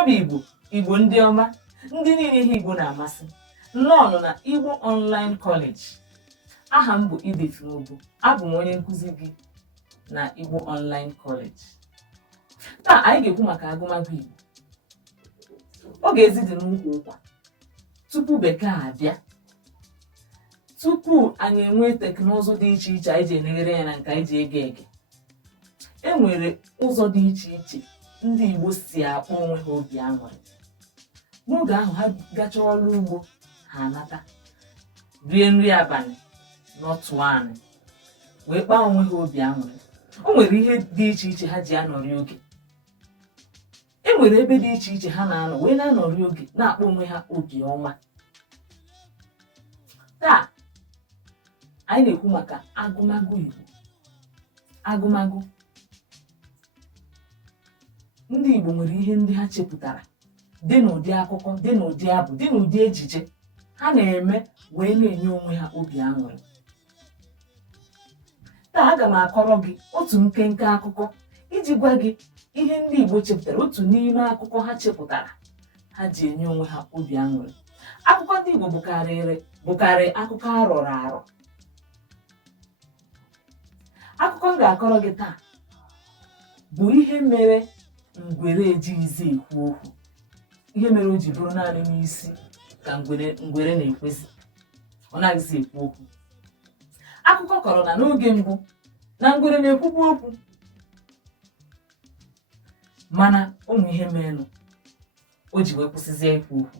Okorobịa Igbo ndị ọma, ndị niile ihe Igbo na-amasị, nnọọ na Igbo Online College. Aha m bụ Edith Nwogbu, abụ m onye nkụzi gị na Igbo Online College. Taa anyị ga-ekwu maka agụmagụ Igbo. Ọ ga-ezi dị n'ukwu ụkwa tupu bekee abịa, tupu anyị enwee teknụzụ dị iche iche anyị ji eneghere ya na nke anyị ji ege ege. E nwere ụzọ dị iche iche ndị Igbo si akpọ onwe ha obi aṅụrị. N'oge ahụ ha gachaa ọrụ ugbo, ha anata rie nri abalị n'otu anị wee kpaa onwe ha obi aṅụrị. O nwere ihe dị iche iche ha ji anọrị oge. E nwere ebe dị iche iche ha na-anọ wee na-anọrị oge na-akpọ onwe ha obi ọma. Taa anyị na-ekwu maka agụmagụ Igbo. Agụmagụ ndị Igbo nwere ihe ndị ha chepụtara, dị n'ụdị akụkọ, dị n'ụdị abụ, dị n'ụdị ejije ha na-eme wee na-enye onwe ha obi aṅụrị. Taa aga m akọrọ gị otu nkenke akụkọ iji gwa gị ihe ndị Igbo chepụtara, otu n'ime akụkọ ha chepụtara ha ji enye onwe ha obi aṅụrị. Akụkọ ndị Igbo bụkarị akụkọ arọrọ arọ. Akụkọ m ga-akọrọ gị taa bụ ihe mere ngwere ejighịzi ekwu okwu, ihe mere o ji bụrụ naanị n'isi ka ngwere na-ekwezi, ọ naghịzi ekwu okwu. Akụkọ kọrọ na n'oge mbụ na ngwere na-ekwubu okwu, mana ụmụ ihe merenụ o ji wee kwụsịzie ikwu okwu.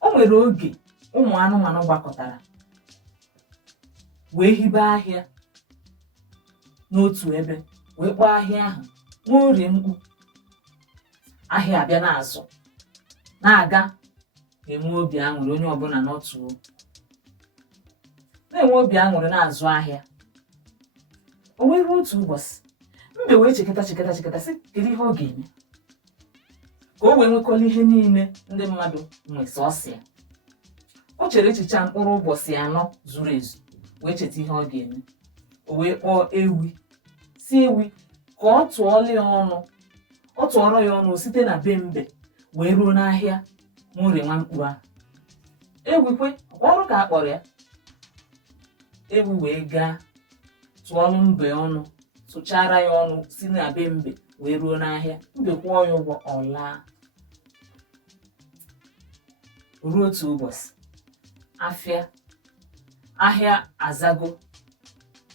O nwere oge ụmụ anụmanụ gbakọtara wee hibe ahịa n'otu ebe, wee kpọọ ahịa ahụ Nworie Mkpu. Ahịa abịa n'azụ na-aga na-enwe obi aṅụrị, onye ọbụla n'otu na-enwe obi aṅụrị na-azụ ahịa. O nwere otu ụbọchị Mbe wee chekata sị kedu ihe ọ ga-eme ka o wee nwekọla ihe niile ndị mmadụ nwe sọsọ ya. O chere echiche mkpụrụ ụbọchị 4 zuru ezu wee cheta ihe ọ ga-eme. O wee kpọọ ewi, si ewi ka ọ tụọrọ ya ọnụ site na be Mbe wee ruo n'ahịa Nworie Mkpu ahụ. Ewi kwe, ọrụ ka a kpọrọ ya. Ewi wee gaa tụọrọ Mbe ọnụ, tụchara ya ọnụ si na be Mbe wee ruo n'ahịa. Mbe kwụọ ya ụgwọ, ọ laa. Ruo otu ụbọchị, ahịa azago,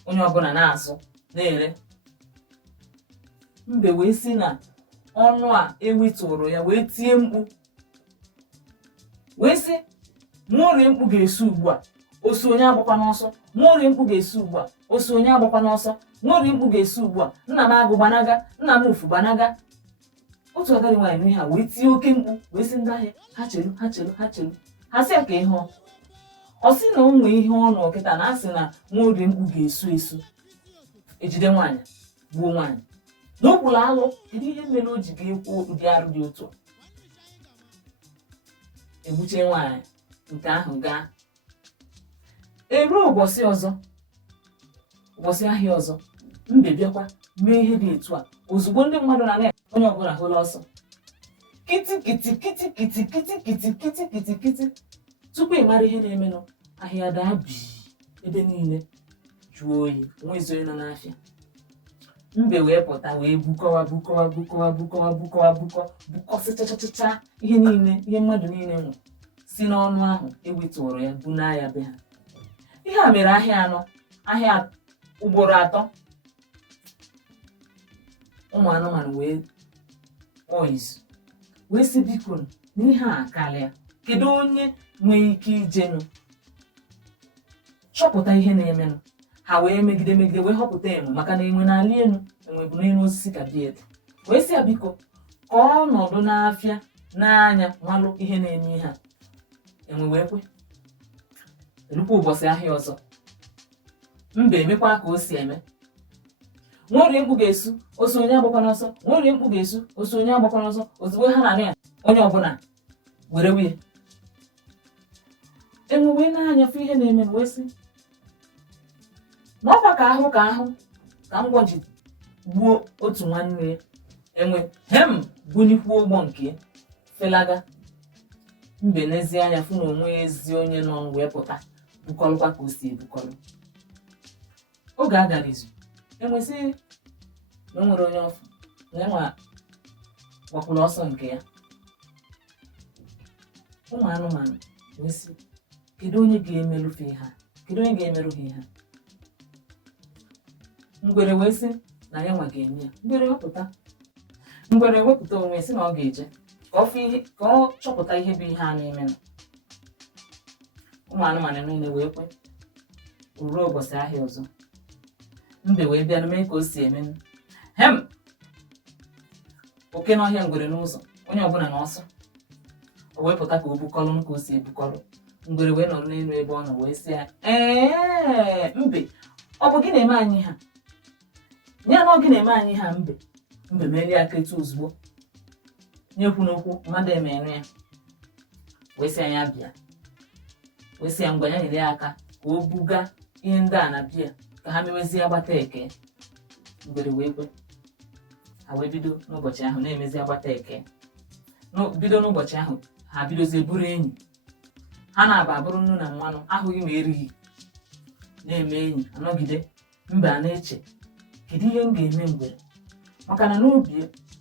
onye ọbụla na-azụ na-ere. Mbe wee si na ọnụ a ewi tụrụ ya wee tie mkpu, wee sị Nworie Mkpu ga-esi ugbu a, o si onye agbakwa n'ọsọ. Nworie Mkpu ga-esi ugbu a, o si onye agbakwa n'ọsọ. Nworie Mkpu ga-esi ugbu a, nna m agụ gbanaga, nna m ufu gbanaga. Otu agadi nwaanyị n'ihe a wee tie oke mkpu wee sị ndị ahịa ha chelu. Ha sị ya ka ihe ọ sị na o nwee ihe ọnụ ọkịta na asị na Nworie Mkpu ga-esu ejide nwaanyị gbuo nwaanyị n'okwulu alụ. Kedu ihe mere o ji ga-ekwu ụdị arụ dị otu a? Egbuche nwaanyị nke ahụ gaa. Eruo ụbọchị ahịa ọzọ, Mbe bịakwa mee ihe dị etu a. Ozugbo ndị mmadụ na onye ọbụla hụla ọsọ, kiti. Tupu ị mara ihe na-emenụ, ahịa daa bii, ebe niile jụọ oyi, onwezi onye nọ n'ahịa. Mbe wee pụta wee bukọsịchachacha ihe niile, ihe mmadụ niile nwụ si n'ọnụ ahụ ewetụrụ ya bunaa ya be ha. Ihe a mere ahịa ugboro 3. Ụmụ anụmanụ wee kpọọ izu wee sị biko n'ihe a karịa, kedu onye nwee ike ijenụ chọpụta ihe na-emenụ? Ha wee megide wee họpụta enwe, maka na enwe n'ala elu, enwe bụ n'elu osisi ka dị ede. Wee sị ya biko ka ọ nọdụ n'afịa n'anya malụ ihe na-eme ihe a. Enwe wee kwe. Erukwa ụbọchị ahịa ọzọ, Mbe emekwa ka o si eme. Nworie Mkpu ga-esu, o si onye agbakwa n'ọsọ. Nworie Mkpu ga-esu, o si onye agbakwa n'ọsọ. Ozugbo ha na ya, onye ọbụla were wuye. Enwe wee na-anya fụ ihe na-eme, wee sị n'ọkwa ka ahụ ka ngwọ ji gbuo otu nwanne ya. enwe hem bunikwu ụgbọ nke felaga. Mbe n'ezie anya fụ na onwe ezi onye nọ wee pụta bukọlụkwa ka o si ebukọlụ. Oge a gara izu enwesị na o nwere onye ọfụ na enwe gbakwụrụ ọsọ nke ya. Ụmụ anụmanụ wee sị kedu onye ga-emerụfe ha, kedu onye ga-emerụ ha ihe. Ngwere wee sị na ya nwa ga-eme ya. Ngwere wepụta onwe sị na ọ ga-eje ka ọ chọpụta ihe bụ ihe a na-eme. Ụmụ anụmanụ niile wee kwe. Ruo ụbọchị ahịa ọzọ, mbe wee bịa mee ka o si eme. Hem oke n'ọhịa, ngwere n'ụzọ, onye ọbụla n'ọsọ. O wee pụta ka o bukọlụ ka o si ebukọlụ. Ngwere wee nọrọ n'elu ebe ọ nọ wee sị ya, mbe, ọ bụ gị na-eme anyị ha? Ya na ọ gị na-eme anyị ha mbe. Mbe melie aka etu ozugbo, nyekwu n'okwu mmadụ emenụ ya. Wee sị ya bịa, wee sị ya ngwa ya nyere ya aka ka o buga ihe ndị a na bịa ka ha mewezie agbata eke. Ngwere wee kwe. Ha wee bido n'ụbọchị ahụ na-emezi agbata eke. Bido n'ụbọchị ahụ ha bidozie bụrụ enyi. Ha na-aba abụrụ nnu na mmanụ, ahụghị ma erighị, na-eme enyi. Anọgide mbe a na-eche kedu ihe m ga-eme ngwere, maka na n'obi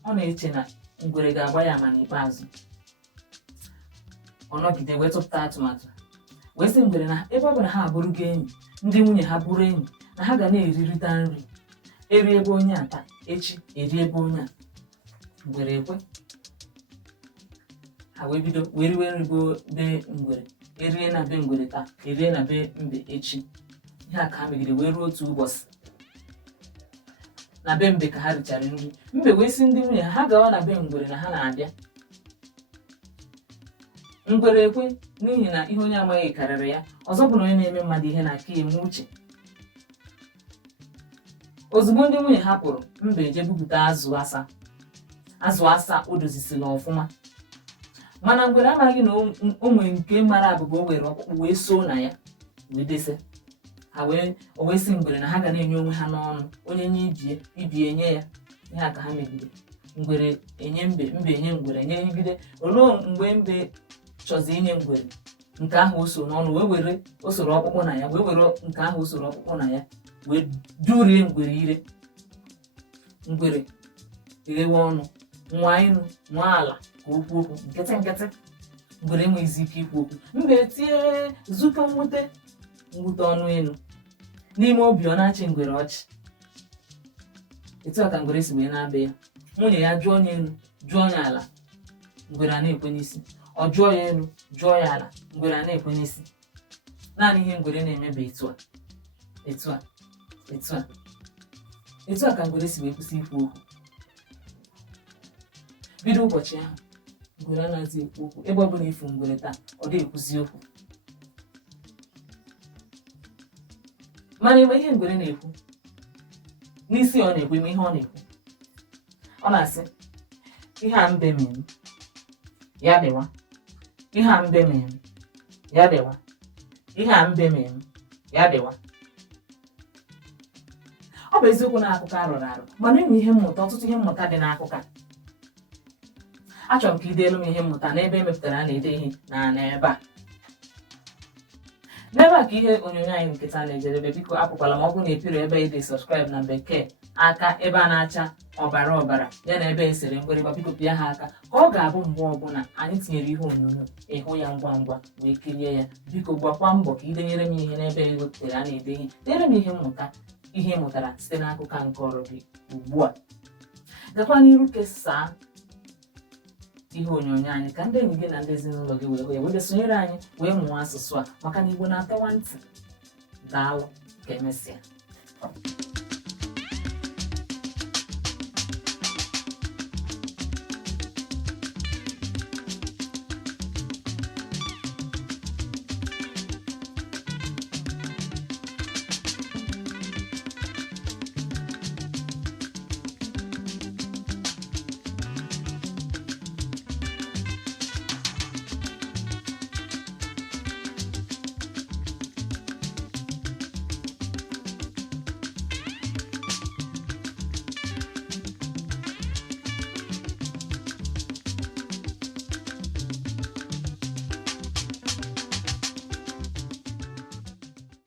ọ na-eche na ngwere ga-agba ya ama n'ikpeazụ. Ọ nọgide wee tụpụta atụmatụ wee sị ngwere na ebe ọ bụ na ha abụrụ gị enyi, ndị nwunye ha bụrụ enyi, na ha ga na-erirịta nri, eri ebe onye a taa, echi eri ebe onye a. Ngwere ekwe. Ha wee bido wee riwe nri be ngwere, erie na be ngwere taa, erie na be mbe echi. Ihe a ka ha megide wee ruo otu ụbọchị. Na be mbe ka ha richara nri, mbe wee sị ndị nwunye ha gawa na be ngwere na ha na-abịa. Ngwere ekwe n'ihi na ihe onye amaghị karịrị ya. Ọzọ bụ na onye na-eme mmadụ ihe na-aka enwe uche. Ozugbo ndị nwunye ha pụrụ, mbe eje bupụta azụ asa o dozisiri ọfụma. Mana ngwere amaghị na o nwere nke mara abụba o were ọkpụkpụ wee soo na ya wee dese. O wee sị ngwere na ha ga na-enye onwe ha n'ọnụ, onye nye ibie enye ya. Ihe a ka ha megide. Ngwere enye mbe, mbe enye ngwere, nyegide. Ruo mgbe mbe chọzi inye ngwere nke ahụ o so n'ọnụ, wee were osoro ọkpụkpụ na ya, wee were nke ahụ osoro ọkpụkpụ na ya wee durie ngwere ire. Ngwere eghewe ọnụ, nwa inu, nwa ala ka okwu okwu nkịtị nkịtị. Ngwere enweghịzi ike ikwu okwu. Mbe tie zukọ mwute ọnụ elu. N'ime obi ọ na-achị ngwere ọchị. Etu a ka ngwere si wee na-abịa ya. Nwunye ya jụọ ya elu, jụọ ya ala, ngwere a na-ekwe n'isi. Ọ jụọ ya elu, jụọ ya ala, ngwere a na-ekwe n'isi. Naanị ihe ngwere na-eme bụ etu a ka ngwere si wee kwụsị ikwu okwu. Bido ụbọchị ahụ, ngwere anaghịzi ekwu okwu. Ebe ọ bụla ifu ngwere taa, ọ dị ekwuzi okwu. Mana ime ihe ngwere na-ekwu, n'isi ọ na-ekwu, ime ihe ọ na-ekwu. Ọ na-asị, ihe a mbe mere ya dịwa, ihe a mbe mere ya dịwa, ihe a mbe mere ya dịwa. Ọ bụ eziokwu na akụkọ arụrụ arụ, mana enwe ihe mmụta, ọtụtụ ihe mmụta dị n'akụkọ a. Achọrọ m ka ideelu m ihe mmụta n'ebe emepụtara a na-ede ihe n'ebe a. N'ebe a ka ihe onyonyo anyị nkịta na-ejedebe. Biko apụkwala ma ọ bụrụ na epiro ebe ide subscribe na bekee aka ebe a na-acha ọbara ọbara ya na ebe esere mgbịrịgba. Biko pịa ha aka ka ọ ga-abụ mgbe ọbụla anyị tinyere ihe onyonyo ịhụ ya ngwa ngwa wee kirie ya. Biko gbakwa mbọ ka idenyere m ihe n'ebe ewepụtara a na-ede ihe. Deere m ihe mmụta, ihe ị mụtara site n'akụkọ a nke ọrụ gị ugbu a. Gakwa n'iru kesaa ihe onyonyo anyị ka ndị enyi gị na ndị ezinụlọ gị wee hụ ya, wee sonyere anyị wee mụọ asụsụ a, maka na Igbo na-atọwa ntị. Daalụ, ka emesịa.